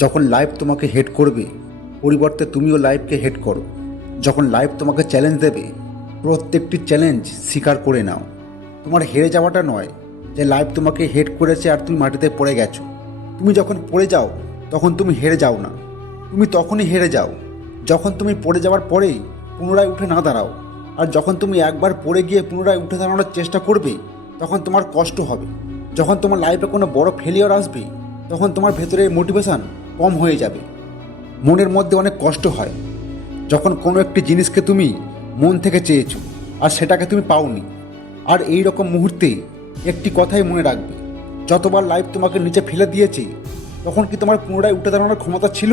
যখন লাইফ তোমাকে হেট করবে, পরিবর্তে তুমিও লাইফকে হেট করো। যখন লাইফ তোমাকে চ্যালেঞ্জ দেবে, প্রত্যেকটি চ্যালেঞ্জ স্বীকার করে নাও। তোমার হেরে যাওয়াটা নয় যে লাইফ তোমাকে হেট করেছে আর তুমি মাটিতে পড়ে গেছো। তুমি যখন পড়ে যাও তখন তুমি হেরে যাও না, তুমি তখনই হেরে যাও যখন তুমি পড়ে যাওয়ার পরেই পুনরায় উঠে না দাঁড়াও। আর যখন তুমি একবার পড়ে গিয়ে পুনরায় উঠে দাঁড়ানোর চেষ্টা করবে, তখন তোমার কষ্ট হবে। যখন তোমার লাইফে কোনো বড় ফেলিওর আসবে, তখন তোমার ভেতরে মোটিভেশন কম হয়ে যাবে, মনের মধ্যে অনেক কষ্ট হয়। যখন কোনো একটি জিনিসকে তুমি মন থেকে চেয়েছো আর সেটাকে তুমি পাওনি, আর এই রকম মুহূর্তে একটি কথাই মনে রাখবে, যতবার লাইফ তোমাকে নিচে ফেলে দিয়েছে, তখন কি তোমার পুনরায় উঠে দাঁড়ানোর ক্ষমতা ছিল?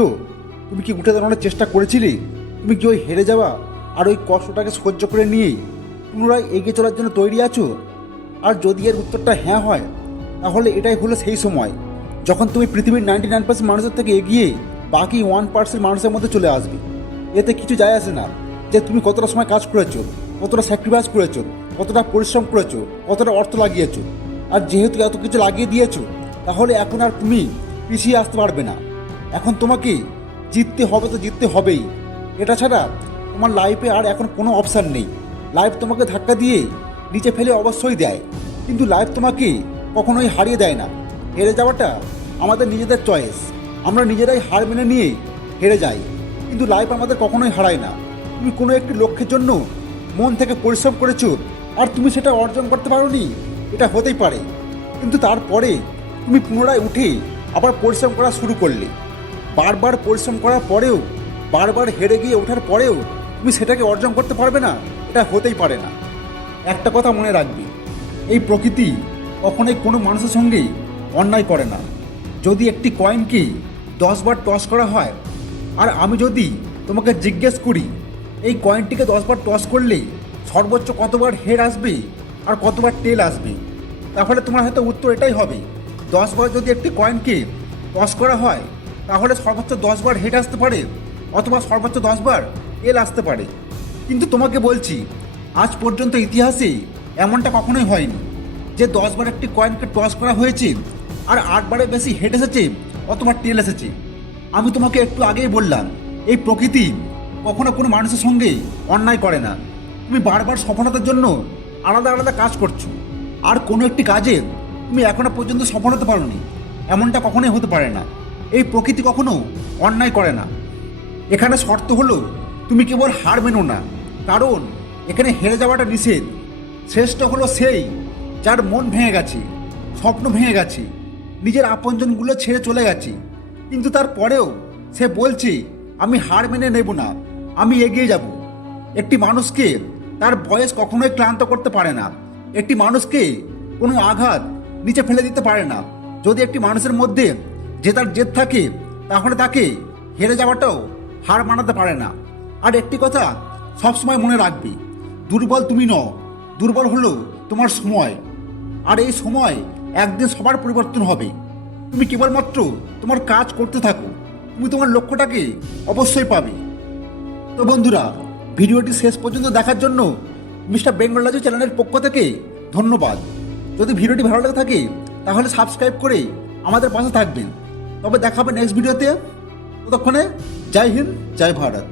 তুমি কি উঠে দাঁড়ানোর চেষ্টা করেছিলে? তুমি কি ওই হেরে যাওয়া আর ওই কষ্টটাকে সহ্য করে নিয়েই পুনরায় এগিয়ে চলার জন্য তৈরি আছো? আর যদি এর উত্তরটা হ্যাঁ হয়, তাহলে এটাই হলো সেই সময় যখন তুমি পৃথিবীর 99% মানুষের থেকে এগিয়ে বাকি 1% মানুষের মধ্যে চলে আসবে। এতে কিছু যায় আসে না যে তুমি কতটা সময় কাজ করেছো, কতটা স্যাক্রিফাইস করেছো, কতটা পরিশ্রম করেছো, কতটা অর্থ লাগিয়েছো। আর যেহেতু এত কিছু লাগিয়ে দিয়েছো, তাহলে এখন আর তুমি পিছিয়ে আসতে পারবে না। এখন তোমাকে জিততে হবে, তো জিততে হবেই। এটা ছাড়া তোমার লাইফে আর এখন কোনো অপশান নেই। লাইফ তোমাকে ধাক্কা দিয়ে নিচে ফেলে অবশ্যই দেয়, কিন্তু লাইফ তোমাকে কখনোই হারিয়ে দেয় না। হেরে যাওয়াটা আমাদের নিজেদের চয়েস, আমরা নিজেরাই হার মেনে নিয়ে হেরে যাই, কিন্তু লাইফ আমাদের কখনোই হারায় না। তুমি কোনো একটি লক্ষ্যের জন্য মন থেকে পরিশ্রম করেছো আর তুমি সেটা অর্জন করতে পারোনি, এটা হতেই পারে, কিন্তু তারপরে তুমি পুনরায় উঠে আবার পরিশ্রম করা শুরু করলে। বারবার পরিশ্রম করার পরেও, বারবার হেরে গিয়ে ওঠার পরেও তুমি সেটাকে অর্জন করতে পারবে না, এটা হতেই পারে না। একটা কথা মনে রাখবে, এই প্রকৃতি কখনোই কোনো মানুষের সঙ্গে অন্যায় করে না। যদি একটি কয়েনকে 10 বার টস করা হয়, আর আমি যদি তোমাকে জিজ্ঞেস করি এই কয়েনটিকে 10 বার টস করলে সর্বোচ্চ কতবার হেড আসবে আর কতবার টেল আসবে, তাহলে তোমার হয়তো উত্তর এটাই হবে, 10 বার যদি একটি কয়েনকে টস করা হয়, তাহলে সর্বোচ্চ 10 বার হেড আসতে পারে, অথবা সর্বোচ্চ 10 বার টেল আসতে পারে। কিন্তু তোমাকে বলছি, আজ পর্যন্ত ইতিহাসে এমনটা কখনোই হয়নি যে 10 বার একটি কয়েনকে টস করা হয়েছে আর 8 বারের বেশি হেড এসেছে অথবা টেল এসেছে। আমি তোমাকে একটু আগেই বললাম, এই প্রকৃতি কখনো কোনো মানুষের সঙ্গে অন্যায় করে না। তুমি বারবার সফলতার জন্য আলাদা আলাদা কাজ করছো, আর কোনো একটি কাজে তুমি এখনো পর্যন্ত সফল হতে পারোনি, এমনটা কখনোই হতে পারে না। এই প্রকৃতি কখনো অন্যায় করে না। এখানে শর্ত হলো তুমি কেবল হার মেনো না, কারণ এখানে হেরে যাওয়াটা নিষেধ। শ্রেষ্ঠ হলো সেই যার মন ভেঙে গেছে, স্বপ্ন ভেঙে গেছে, নিজের আপনজনগুলো ছেড়ে চলে গেছে, কিন্তু তারপরেও সে বলছে আমি হার মেনে নেব না, আমি এগিয়ে যাব। একটি মানুষকে তার বয়স কখনোই ক্লান্ত করতে পারে না, একটি মানুষকে কোনো আঘাত নিচে ফেলে দিতে পারে না। যদি একটি মানুষের মধ্যে জেতার জেদ থাকে, তাহলে তাকে হেরে যাওয়াটাও হার মানাতে পারে না। আর একটি কথা সবসময় মনে রাখবে, দুর্বল তুমি নও, দুর্বল হলো তোমার সময়। আর এই সময় একদিন সবার পরিবর্তন হবে। তুমি কেবলমাত্র তোমার কাজ করতে থাকো, তুমি তোমার লক্ষ্যটাকে অবশ্যই পাবে। তো বন্ধুরা, ভিডিওটি শেষ পর্যন্ত দেখার জন্য মিস্টার বেঙ্গল রাজু চ্যানেলের পক্ষ থেকে ধন্যবাদ। যদি ভিডিওটি ভালো লাগে থাকে, তাহলে সাবস্ক্রাইব করে আমাদের পাশে থাকবেন। তবে দেখা হবে নেক্সট ভিডিওতে। ততক্ষণে জয় হিন্দ, জয় ভারত।